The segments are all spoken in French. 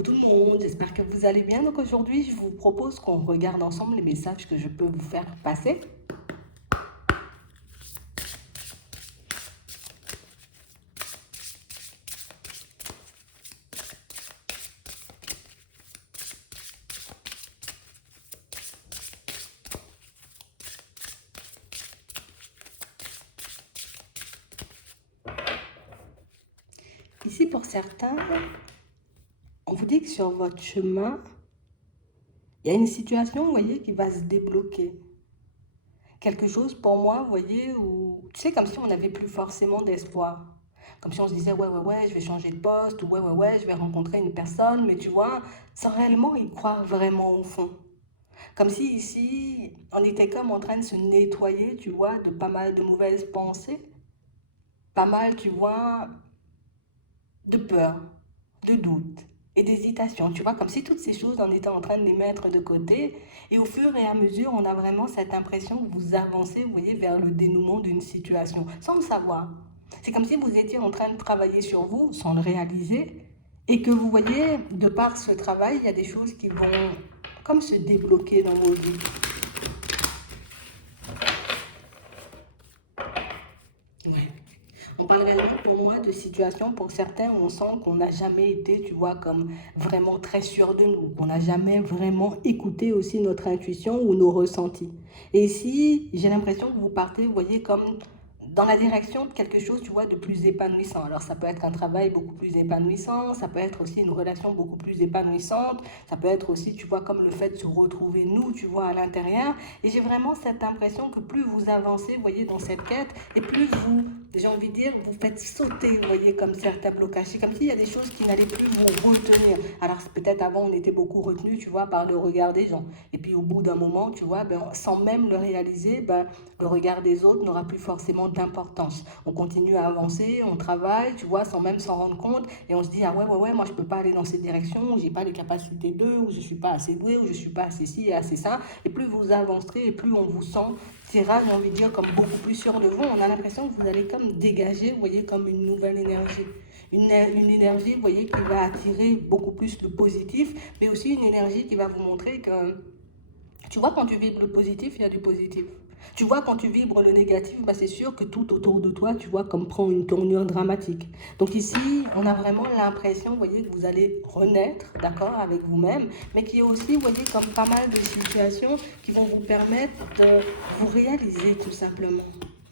Coucou tout le monde, j'espère que vous allez bien. Donc aujourd'hui, je vous propose qu'on regarde ensemble les messages que je peux vous faire passer. Ici, pour certains, on vous dit que sur votre chemin, il y a une situation, vous voyez, qui va se débloquer. Quelque chose pour moi, vous voyez, où, tu sais, comme si on n'avait plus forcément d'espoir. Comme si on se disait, ouais, je vais changer de poste, ou ouais, je vais rencontrer une personne, mais tu vois, sans réellement y croire vraiment au fond. Comme si ici, on était comme en train de se nettoyer, tu vois, de pas mal de mauvaises pensées, pas mal, tu vois, de peur, de doute et d'hésitation. Tu vois, comme si toutes ces choses, on était en train de les mettre de côté. Et au fur et à mesure, on a vraiment cette impression que vous avancez, vous voyez, vers le dénouement d'une situation, sans le savoir. C'est comme si vous étiez en train de travailler sur vous, sans le réaliser, et que vous voyez, de par ce travail, il y a des choses qui vont comme se débloquer dans vos vies. Ouais. On parle réellement pour moi de situations, pour certains, où on sent qu'on n'a jamais été, tu vois, comme vraiment très sûr de nous, qu'on n'a jamais vraiment écouté aussi notre intuition ou nos ressentis. Et ici, j'ai l'impression que vous partez, vous voyez, comme dans la direction de quelque chose, tu vois, de plus épanouissant. Alors, ça peut être un travail beaucoup plus épanouissant, ça peut être aussi une relation beaucoup plus épanouissante, ça peut être aussi, tu vois, comme le fait de se retrouver nous, tu vois, à l'intérieur. Et j'ai vraiment cette impression que plus vous avancez, vous voyez, dans cette quête, et plus vous, j'ai envie de dire, vous faites sauter, vous voyez, comme certains blocages. C'est comme s'il y a des choses qui n'allaient plus vous retenir. Alors, peut-être avant, on était beaucoup retenu, tu vois, par le regard des gens. Et puis, au bout d'un moment, tu vois, ben, sans même le réaliser, ben, le regard des autres n'aura plus forcément d'importance. On continue à avancer, on travaille, tu vois, sans même s'en rendre compte. Et on se dit, ah ouais, moi, je peux pas aller dans cette direction, ou j'ai pas les capacités d'eux, ou je suis pas assez doué, ou je suis pas assez ci et assez ça. Et plus vous avancerez, et plus on vous sent, c'est rare, j'ai envie de dire, comme beaucoup plus sûr de vous. On a l'impression que vous allez comme dégager, vous voyez, comme une nouvelle énergie. Une énergie, vous voyez, qui va attirer beaucoup plus le positif, mais aussi une énergie qui va vous montrer que, tu vois, quand tu vibres le positif, il y a du positif. Tu vois, quand tu vibres le négatif, bah, c'est sûr que tout autour de toi, tu vois, comme prend une tournure dramatique. Donc ici, on a vraiment l'impression, vous voyez, que vous allez renaître, d'accord, avec vous-même, mais qu'il y a aussi, vous voyez, comme pas mal de situations qui vont vous permettre de vous réaliser tout simplement.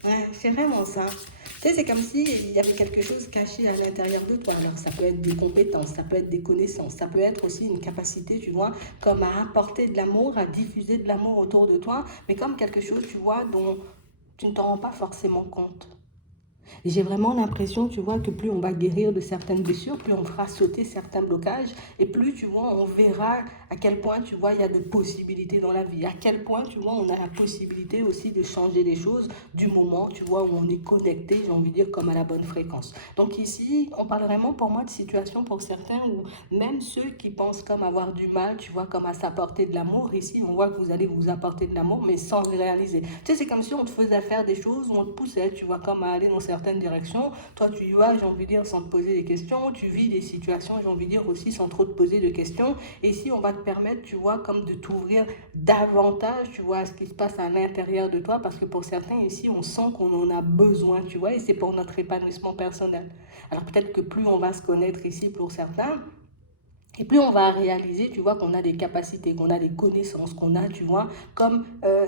Ouais, c'est vraiment ça. Tu sais, c'est comme s'il y avait quelque chose caché à l'intérieur de toi. Alors, ça peut être des compétences, ça peut être des connaissances, ça peut être aussi une capacité, tu vois, comme à apporter de l'amour, à diffuser de l'amour autour de toi, mais comme quelque chose, tu vois, dont tu ne t'en rends pas forcément compte. Et j'ai vraiment l'impression, tu vois, que plus on va guérir de certaines blessures, plus on fera sauter certains blocages, et plus, tu vois, on verra à quel point, tu vois, il y a de possibilités dans la vie, à quel point, tu vois, on a la possibilité aussi de changer les choses du moment, tu vois, où on est connecté, j'ai envie de dire, comme à la bonne fréquence. Donc ici, on parle vraiment pour moi de situations pour certains où même ceux qui pensent comme avoir du mal, tu vois, comme à s'apporter de l'amour, ici, on voit que vous allez vous apporter de l'amour, mais sans le réaliser. Tu sais, c'est comme si on te faisait faire des choses, où on te poussait, tu vois, comme à aller dans certaines directions. Toi, tu y vas, j'ai envie de dire, sans te poser des questions. Tu vis des situations, j'ai envie de dire, aussi sans trop te poser de questions. Et ici, on va te permettre, tu vois, comme de t'ouvrir davantage, tu vois, à ce qui se passe à l'intérieur de toi. Parce que pour certains, ici, on sent qu'on en a besoin, tu vois, et c'est pour notre épanouissement personnel. Alors peut-être que plus on va se connaître ici pour certains, et plus on va réaliser, tu vois, qu'on a des capacités, qu'on a des connaissances, qu'on a, tu vois, comme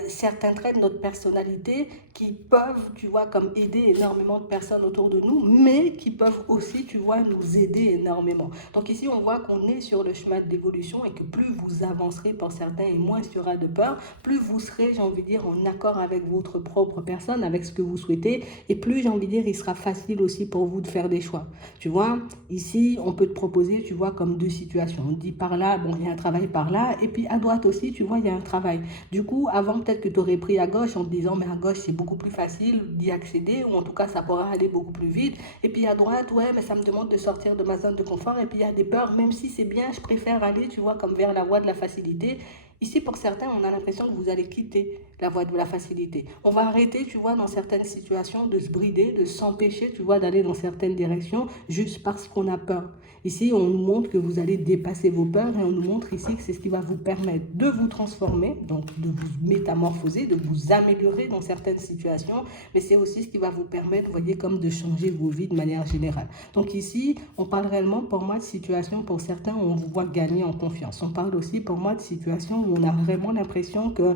certains traits de notre personnalité qui peuvent, tu vois, comme aider énormément de personnes autour de nous, mais qui peuvent aussi, tu vois, nous aider énormément. Donc ici, on voit qu'on est sur le chemin de l'évolution et que plus vous avancerez pour certains et moins il y aura de peur, plus vous serez, j'ai envie de dire, en accord avec votre propre personne, avec ce que vous souhaitez, et plus, j'ai envie de dire, il sera facile aussi pour vous de faire des choix. Tu vois, ici, on peut te proposer, tu vois, comme deux situations. On dit par là, bon, il y a un travail par là, et puis à droite aussi, tu vois, il y a un travail. Du coup, avant, peut-être que tu aurais pris à gauche en te disant, mais à gauche, c'est beaucoup plus facile d'y accéder, ou en tout cas, ça pourra aller beaucoup plus vite. Et puis à droite, ouais, mais ça me demande de sortir de ma zone de confort, et puis il y a des peurs, même si c'est bien, je préfère aller, tu vois, comme vers la voie de la facilité. Ici, pour certains, on a l'impression que vous allez quitter la voie de la facilité. On va arrêter, tu vois, dans certaines situations, de se brider, de s'empêcher, tu vois, d'aller dans certaines directions juste parce qu'on a peur. Ici, on nous montre que vous allez dépasser vos peurs et on nous montre ici que c'est ce qui va vous permettre de vous transformer, donc de vous métamorphoser, de vous améliorer dans certaines situations, mais c'est aussi ce qui va vous permettre, vous voyez, comme de changer vos vies de manière générale. Donc ici, on parle réellement pour moi de situations, pour certains, où on vous voit gagner en confiance. On parle aussi pour moi de situations où on a vraiment l'impression que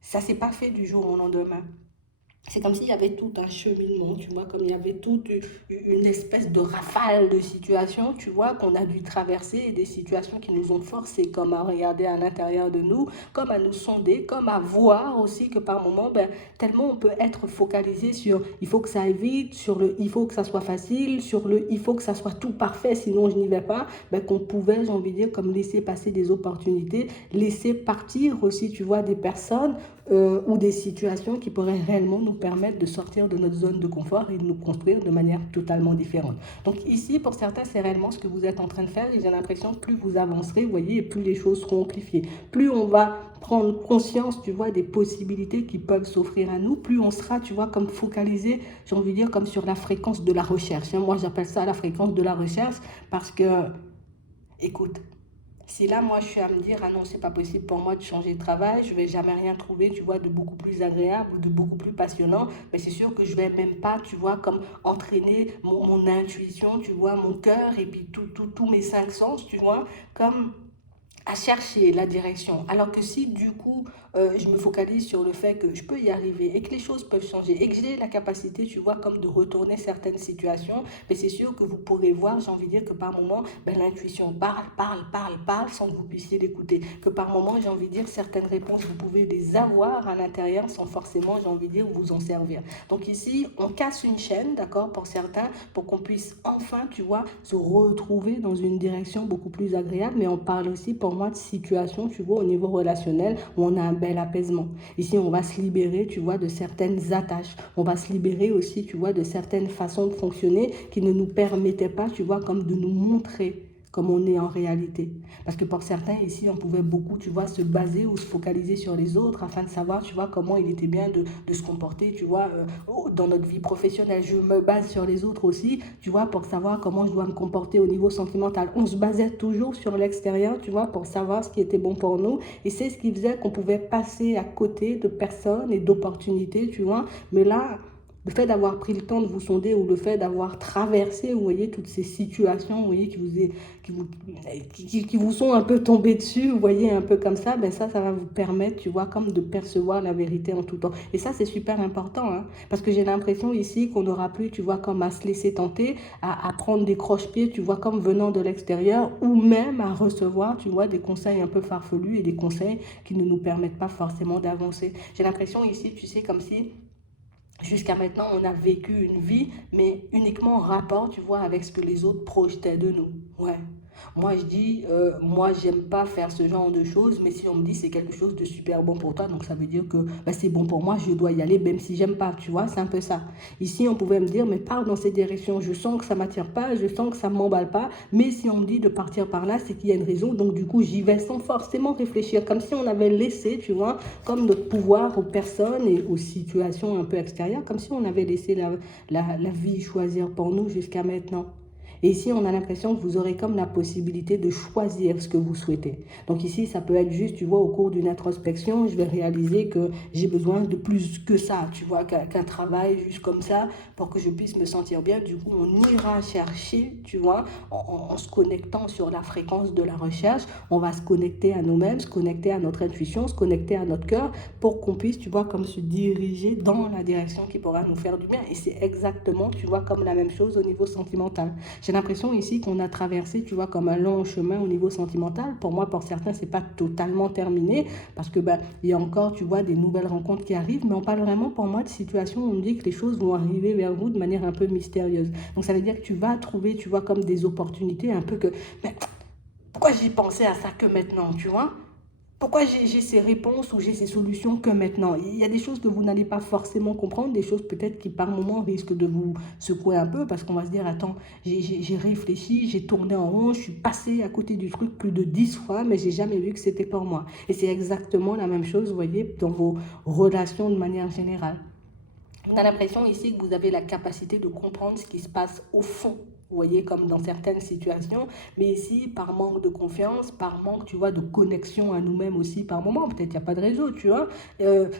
ça ne s'est pas fait du jour au lendemain. C'est comme s'il y avait tout un cheminement, tu vois, comme il y avait toute une espèce de rafale de situations, tu vois, qu'on a dû traverser, et des situations qui nous ont forcés comme à regarder à l'intérieur de nous, comme à nous sonder, comme à voir aussi que par moments, ben, tellement on peut être focalisé sur il faut que ça aille vite, sur le il faut que ça soit facile, sur le il faut que ça soit tout parfait, sinon je n'y vais pas, ben, qu'on pouvait, j'ai envie de dire, comme laisser passer des opportunités, laisser partir aussi, tu vois, des personnes ou des situations qui pourraient réellement nous permettre de sortir de notre zone de confort et de nous construire de manière totalement différente. Donc ici, pour certains, c'est réellement ce que vous êtes en train de faire et j'ai l'impression que plus vous avancerez, vous voyez, et plus les choses seront amplifiées. Plus on va prendre conscience, tu vois, des possibilités qui peuvent s'offrir à nous, plus on sera, tu vois, comme focalisé, j'ai envie de dire, comme sur la fréquence de la recherche. Moi, j'appelle ça la fréquence de la recherche parce que, écoute, si là, moi, je suis à me dire, ah non, c'est pas possible pour moi de changer de travail, je vais jamais rien trouver, tu vois, de beaucoup plus agréable ou de beaucoup plus passionnant, mais c'est sûr que je vais même pas, tu vois, comme entraîner mon intuition, tu vois, mon cœur et puis tous mes cinq sens, tu vois, comme à chercher la direction. Alors que si du coup je me focalise sur le fait que je peux y arriver et que les choses peuvent changer et que j'ai la capacité, tu vois, comme de retourner certaines situations, mais c'est sûr que vous pourrez voir, j'ai envie de dire que par moment, ben, l'intuition parle sans que vous puissiez l'écouter. Que par moment, j'ai envie de dire, certaines réponses, vous pouvez les avoir à l'intérieur sans forcément, j'ai envie de dire, vous en servir. Donc ici, on casse une chaîne, d'accord, pour certains, pour qu'on puisse enfin, tu vois, se retrouver dans une direction beaucoup plus agréable, mais on parle aussi pour moi de situation, tu vois, au niveau relationnel, où on a un bel apaisement. Ici, on va se libérer, tu vois, de certaines attaches. On va se libérer aussi, tu vois, de certaines façons de fonctionner qui ne nous permettaient pas, tu vois, comme de nous montrer comme on est en réalité. Parce que pour certains, ici, on pouvait beaucoup, tu vois, se baser ou se focaliser sur les autres afin de savoir, tu vois, comment il était bien de se comporter, tu vois, dans notre vie professionnelle. Je me base sur les autres aussi, tu vois, pour savoir comment je dois me comporter au niveau sentimental. On se basait toujours sur l'extérieur, tu vois, pour savoir ce qui était bon pour nous. Et c'est ce qui faisait qu'on pouvait passer à côté de personnes et d'opportunités, tu vois. Mais là, le fait d'avoir pris le temps de vous sonder ou le fait d'avoir traversé, vous voyez, toutes ces situations, vous voyez, qui vous, qui vous sont un peu tombées dessus, vous voyez, un peu comme ça, ben ça va vous permettre, tu vois, comme de percevoir la vérité en tout temps. Et ça, c'est super important, hein, parce que j'ai l'impression ici qu'on n'aura plus, tu vois, comme à se laisser tenter, à prendre des croche-pieds, tu vois, comme venant de l'extérieur, ou même à recevoir, tu vois, des conseils un peu farfelus et des conseils qui ne nous permettent pas forcément d'avancer. J'ai l'impression ici, tu sais, comme si jusqu'à maintenant, on a vécu une vie, mais uniquement en rapport, tu vois, avec ce que les autres projetaient de nous. Ouais. Moi, je dis, moi, j'aime pas faire ce genre de choses, mais si on me dit c'est quelque chose de super bon pour toi, donc ça veut dire que bah, c'est bon pour moi, je dois y aller, même si j'aime pas, tu vois, c'est un peu ça. Ici, on pouvait me dire, mais pars dans cette direction, je sens que ça m'attire pas, je sens que ça m'emballe pas, mais si on me dit de partir par là, c'est qu'il y a une raison, donc du coup, j'y vais sans forcément réfléchir, comme si on avait laissé, tu vois, comme notre pouvoir aux personnes et aux situations un peu extérieures, comme si on avait laissé la vie choisir pour nous jusqu'à maintenant. Et ici, on a l'impression que vous aurez comme la possibilité de choisir ce que vous souhaitez. Donc ici, ça peut être juste, tu vois, au cours d'une introspection, je vais réaliser que j'ai besoin de plus que ça, tu vois, qu'un travail juste comme ça pour que je puisse me sentir bien. Du coup, on ira chercher, tu vois, en se connectant sur la fréquence de la recherche, on va se connecter à nous-mêmes, se connecter à notre intuition, se connecter à notre cœur pour qu'on puisse, tu vois, comme se diriger dans la direction qui pourra nous faire du bien. Et c'est exactement, tu vois, comme la même chose au niveau sentimental. J'ai l'impression ici qu'on a traversé, tu vois, comme un long chemin au niveau sentimental. Pour moi, pour certains, c'est pas totalement terminé parce que ben, il y a encore, tu vois, des nouvelles rencontres qui arrivent, mais on parle vraiment pour moi de situations où on dit que les choses vont arriver vers vous de manière un peu mystérieuse. Donc ça veut dire que tu vas trouver, tu vois, comme des opportunités un peu que, mais pourquoi j'y pensais à ça que maintenant, tu vois? Pourquoi j'ai ces réponses ou j'ai ces solutions que maintenant? Il y a des choses que vous n'allez pas forcément comprendre, des choses peut-être qui par moment risquent de vous secouer un peu parce qu'on va se dire, attends, j'ai réfléchi, j'ai tourné en rond, je suis passé à côté du truc plus de 10 fois, mais j'ai jamais vu que c'était pour moi. Et c'est exactement la même chose, vous voyez, dans vos relations de manière générale. On a l'impression ici que vous avez la capacité de comprendre ce qui se passe au fond. Vous voyez, comme dans certaines situations, mais ici, par manque de confiance, par manque, tu vois, de connexion à nous-mêmes aussi par moment, peut-être qu'il n'y a pas de réseau, tu vois.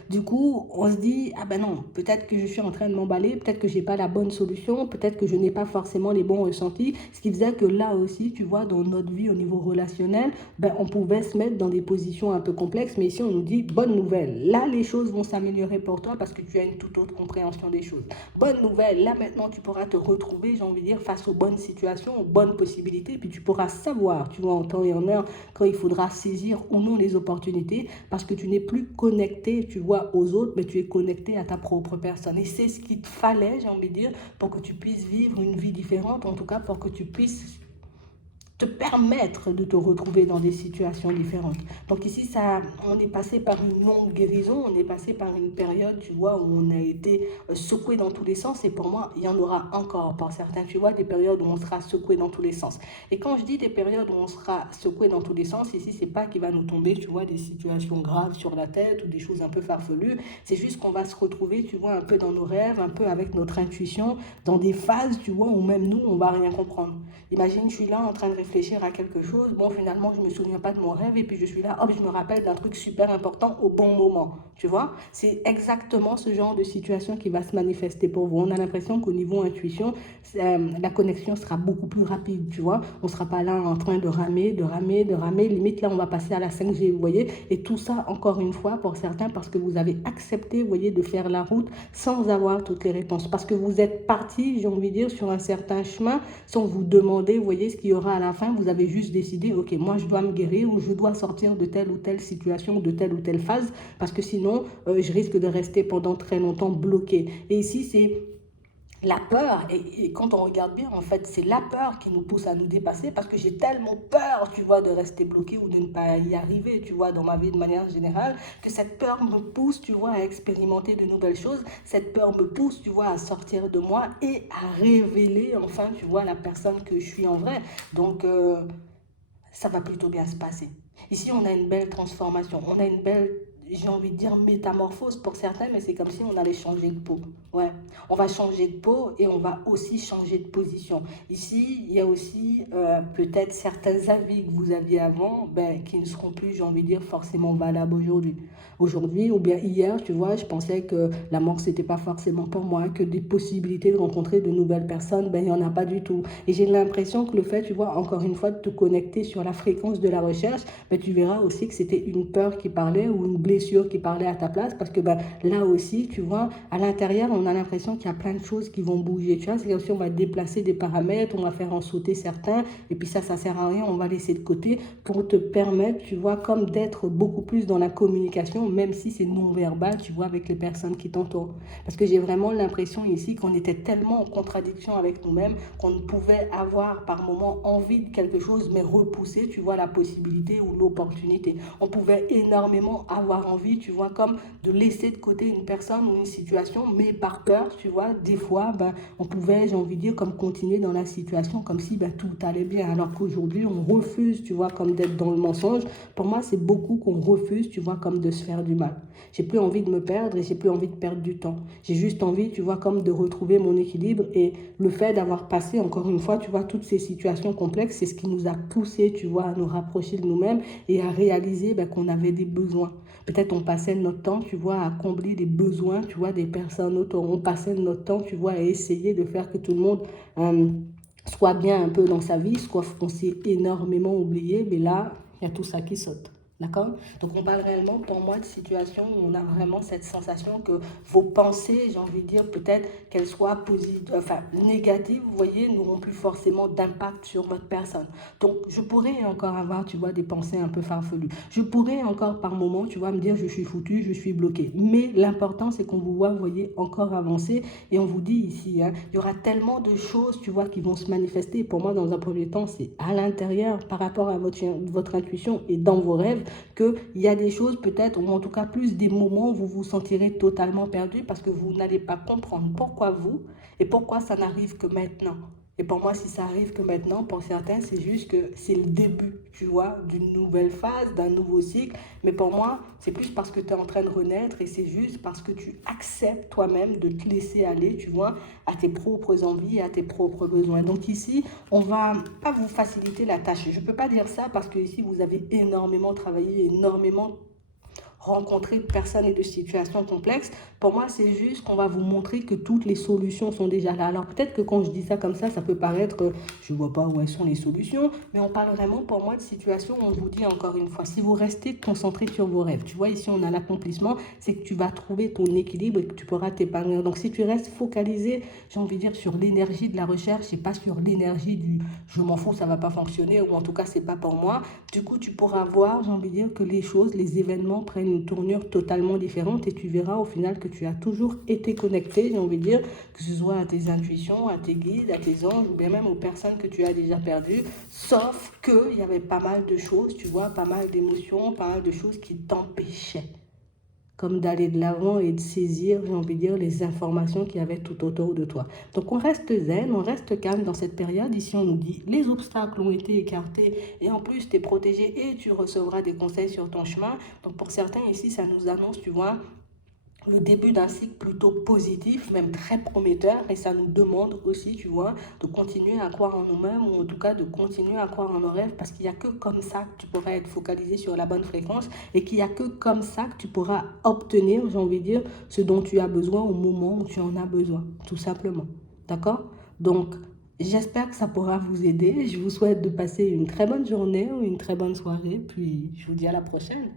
Du coup, on se dit, ah ben non, peut-être que je suis en train de m'emballer, peut-être que j'ai pas la bonne solution, peut-être que je n'ai pas forcément les bons ressentis, ce qui faisait que là aussi, tu vois, dans notre vie au niveau relationnel, ben, on pouvait se mettre dans des positions un peu complexes, mais ici, on nous dit, bonne nouvelle, là, les choses vont s'améliorer pour toi parce que tu as une toute autre compréhension des choses. Bonne nouvelle, là, maintenant, tu pourras te retrouver, j'ai envie de dire, face aux bonnes situations, aux bonnes possibilités, puis tu pourras savoir, tu vois, en temps et en heure, quand il faudra saisir ou non les opportunités, parce que tu n'es plus connecté, tu vois, aux autres, mais tu es connecté à ta propre personne. Et c'est ce qu'il te fallait, j'ai envie de dire, pour que tu puisses vivre une vie différente, en tout cas pour que tu puisses te permettre de te retrouver dans des situations différentes. Donc ici, ça, on est passé par une longue guérison, on est passé par une période, tu vois, où on a été secoué dans tous les sens. Et pour moi, il y en aura encore pour certains, tu vois, des périodes où on sera secoué dans tous les sens. Et quand je dis des périodes où on sera secoué dans tous les sens, ici, c'est pas qu'il va nous tomber, tu vois, des situations graves sur la tête ou des choses un peu farfelues. C'est juste qu'on va se retrouver, tu vois, un peu dans nos rêves, un peu avec notre intuition, dans des phases, tu vois, où même nous, on va rien comprendre. Imagine, je suis là en train de réfléchir à quelque chose. Bon, finalement, je ne me souviens pas de mon rêve. Et puis, je suis là, hop, je me rappelle d'un truc super important au bon moment. Tu vois, c'est exactement ce genre de situation qui va se manifester pour vous. On a l'impression qu'au niveau intuition, la connexion sera beaucoup plus rapide. Tu vois, on ne sera pas là en train de ramer, de ramer, de ramer. Limite, là, on va passer à la 5G, vous voyez. Et tout ça, encore une fois, pour certains, parce que vous avez accepté, vous voyez, de faire la route sans avoir toutes les réponses. Parce que vous êtes parti, j'ai envie de dire, sur un certain chemin sans vous demander, vous voyez, ce qu'il y aura à la fin. Vous avez juste décidé, ok, moi je dois me guérir ou je dois sortir de telle ou telle situation, de telle ou telle phase, parce que sinon, je risque de rester pendant très longtemps bloqué. Et ici, c'est la peur, et quand on regarde bien, en fait, c'est la peur qui nous pousse à nous dépasser parce que j'ai tellement peur, tu vois, de rester bloqué ou de ne pas y arriver, tu vois, dans ma vie de manière générale, que cette peur me pousse, tu vois, à expérimenter de nouvelles choses. Cette peur me pousse, tu vois, à sortir de moi et à révéler, enfin, tu vois, la personne que je suis en vrai. Donc, ça va plutôt bien se passer. Ici, on a une belle transformation, on a une belle, j'ai envie de dire, métamorphose pour certains, mais c'est comme si on allait changer de peau. Ouais, on va changer de peau et on va aussi changer de position. Ici, il y a aussi peut-être certains avis que vous aviez avant, ben, qui ne seront plus, j'ai envie de dire, forcément valables aujourd'hui. Aujourd'hui, ou bien hier, tu vois, je pensais que la mort, c'était pas forcément pour moi, que des possibilités de rencontrer de nouvelles personnes, ben, il n'y en a pas du tout. Et j'ai l'impression que le fait, tu vois, encore une fois, de te connecter sur la fréquence de la recherche, ben, tu verras aussi que c'était une peur qui parlait ou une blessure qui parlait à ta place, parce que ben, là aussi, tu vois, à l'intérieur, on a l'impression qu'il y a plein de choses qui vont bouger. Tu vois, c'est comme si on va déplacer des paramètres, on va faire en sauter certains, et puis ça sert à rien, on va laisser de côté pour te permettre, tu vois, comme d'être beaucoup plus dans la communication, même si c'est non-verbal, tu vois, avec les personnes qui t'entourent. Parce que j'ai vraiment l'impression ici qu'on était tellement en contradiction avec nous-mêmes qu'on ne pouvait avoir par moment envie de quelque chose, mais repousser, tu vois, la possibilité ou l'opportunité. On pouvait énormément avoir envie, tu vois, comme de laisser de côté une personne ou une situation, mais par peur, tu vois, des fois, ben, on pouvait, j'ai envie de dire, comme continuer dans la situation, comme si ben, tout allait bien, alors qu'aujourd'hui, on refuse, tu vois, comme d'être dans le mensonge. Pour moi, c'est beaucoup qu'on refuse, tu vois, comme de se faire du mal. J'ai plus envie de me perdre et j'ai plus envie de perdre du temps. J'ai juste envie, tu vois, comme de retrouver mon équilibre et le fait d'avoir passé, encore une fois, tu vois, toutes ces situations complexes, c'est ce qui nous a poussé, tu vois, à nous rapprocher de nous-mêmes et à réaliser ben, qu'on avait des besoins. Peut-être on passait notre temps, tu vois, à combler des besoins, tu vois, des personnes autour. On passait notre temps, tu vois, à essayer de faire que tout le monde soit bien un peu dans sa vie, soit qu'on s'est énormément oublié, mais là, il y a tout ça qui saute. D'accord? Donc on parle réellement pour moi de situations où on a vraiment cette sensation que vos pensées, j'ai envie de dire peut-être qu'elles soient positives, enfin négatives, vous voyez, n'auront plus forcément d'impact sur votre personne. Donc je pourrais encore avoir, tu vois, des pensées un peu farfelues. Je pourrais encore par moment, tu vois, me dire je suis foutu, je suis bloqué. Mais l'important c'est qu'on vous voit, vous voyez, encore avancer et on vous dit ici, hein, il y aura tellement de choses, tu vois, qui vont se manifester. Pour moi, dans un premier temps, c'est à l'intérieur par rapport à votre intuition et dans vos rêves. qu'il y a des choses peut-être, ou en tout cas plus des moments où vous vous sentirez totalement perdu parce que vous n'allez pas comprendre pourquoi vous et pourquoi ça n'arrive que maintenant. Et pour moi, si ça arrive que maintenant, pour certains, c'est juste que c'est le début, tu vois, d'une nouvelle phase, d'un nouveau cycle. Mais pour moi, c'est plus parce que tu es en train de renaître et c'est juste parce que tu acceptes toi-même de te laisser aller, tu vois, à tes propres envies et à tes propres besoins. Donc ici, on va pas vous faciliter la tâche. Je ne peux pas dire ça parce que ici, vous avez énormément travaillé, énormément rencontrer de personnes et de situations complexes. Pour moi, c'est juste qu'on va vous montrer que toutes les solutions sont déjà là. Alors peut-être que quand je dis ça comme ça peut paraître, je ne vois pas où elles sont les solutions, mais on parle vraiment pour moi de situations où on vous dit encore une fois, si vous restez concentré sur vos rêves, tu vois, ici on a l'accomplissement, c'est que tu vas trouver ton équilibre et que tu pourras t'épanouir. Donc si tu restes focalisé, j'ai envie de dire, sur l'énergie de la recherche et pas sur l'énergie du je m'en fous, ça ne va pas fonctionner, ou en tout cas, c'est pas pour moi, du coup, tu pourras voir, j'ai envie de dire, que les choses, les événements prennent une tournure totalement différente et tu verras au final que tu as toujours été connecté, j'ai envie de dire, que ce soit à tes intuitions, à tes guides, à tes anges ou bien même aux personnes que tu as déjà perdues, sauf qu'il y avait pas mal de choses, tu vois, pas mal d'émotions, pas mal de choses qui t'empêchaient comme d'aller de l'avant et de saisir, j'ai envie de dire, les informations qu'il y avait tout autour de toi. Donc on reste zen, on reste calme dans cette période. Ici on nous dit, les obstacles ont été écartés et en plus tu es protégé et tu recevras des conseils sur ton chemin. Donc pour certains ici, ça nous annonce, tu vois, le début d'un cycle plutôt positif, même très prometteur, et ça nous demande aussi, tu vois, de continuer à croire en nous-mêmes, ou en tout cas de continuer à croire en nos rêves, parce qu'il n'y a que comme ça que tu pourras être focalisé sur la bonne fréquence, et qu'il n'y a que comme ça que tu pourras obtenir, j'ai envie de dire, ce dont tu as besoin au moment où tu en as besoin, tout simplement. D'accord? Donc, j'espère que ça pourra vous aider. Je vous souhaite de passer une très bonne journée ou une très bonne soirée, puis je vous dis à la prochaine.